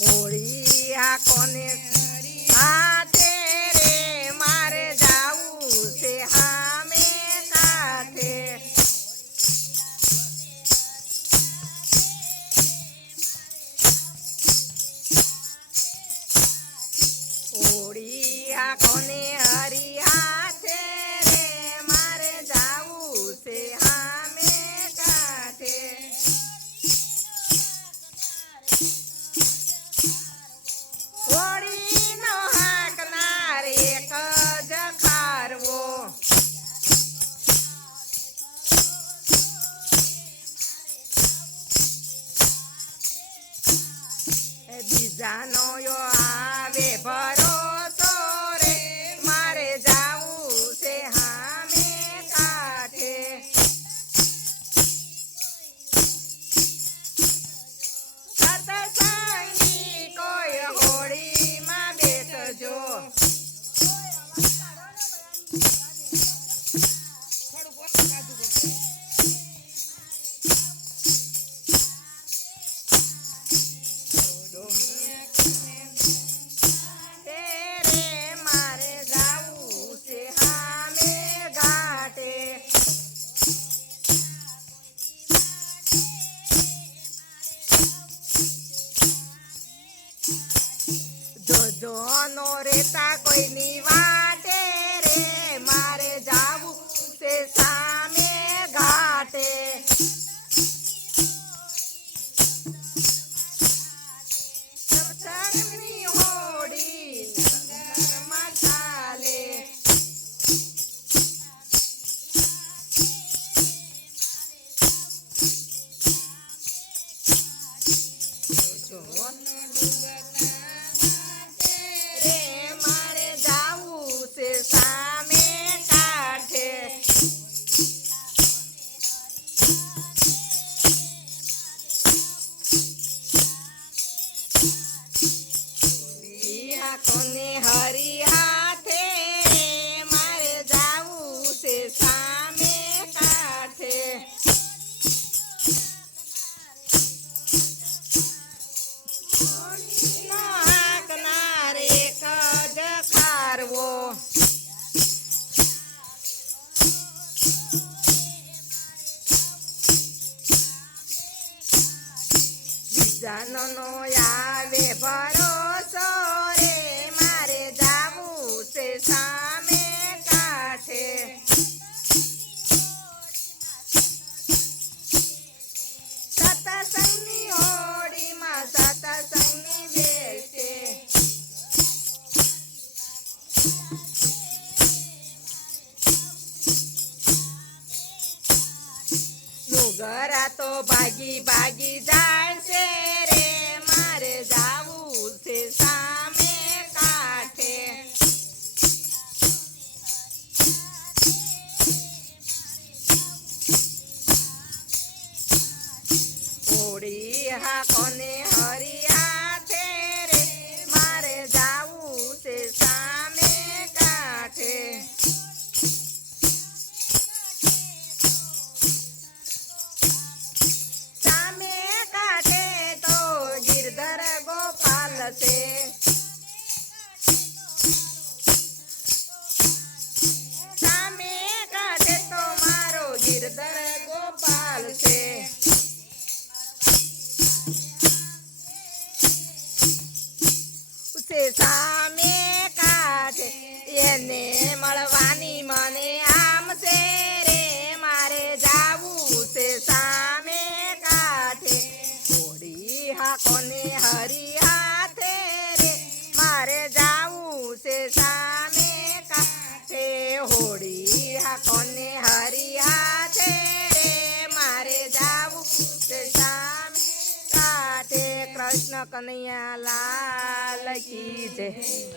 હોળી આ કોને હાથે રે મારે જાવું છે હામે કાંઠે હોળી આ કોને હરી હાથે રે મારે જાવું છે હામે કાંઠે હોળીનો હાંકનાર એક જ ખારવો બીજાનો યો આવે ભરોસો રે મારે જાવું છે હામે કાંઠે સત્સંગી કોઈ હોળીમાં બેસજો તેરે મારે જાવું છે હામે ઘાટે જોજો નો રેતા કોઈની વાટે રે મારે જાવું છે સામે ઘાટે સત્સંગની હોળી નગરમાં ચાલે રે મારે જાવું છે સામે કાંઠે કોને હરી હાથે રે મારે જાવું છે સામે કાંઠે હોળીનો હાંકનાર એક જ ખારવો બીજાનો નો આવે ભરોસો રે મારે જાવું છે સામે કાંઠે સત્સંગની હોળીમાં સત્સંગની બેસે નુગરા તો ભાગી ભાગી જાય છે રે મારે જાવું છે સામે કાંઠે હોળી હા કોને હરી હાથે રે મારે જાવું છે સામે કાંઠે સામે કાંઠે તો ગિરધર ગોપાલ છે સામે કાંઠે તો મારો ગિરધર ગોપાલ છે સામે કાંઠે એને મળવાની મને આમ છે રે મારે જાવું છે સામે કાંઠે હોળી હા કોને હરી હાથે રે મારે જાવું છે સામે કાંઠે હોળી હા કોને હરી હાથે રે મારે જાવું છે સામે કાંઠે કૃષ્ણ કનૈયા લાલ કી જય।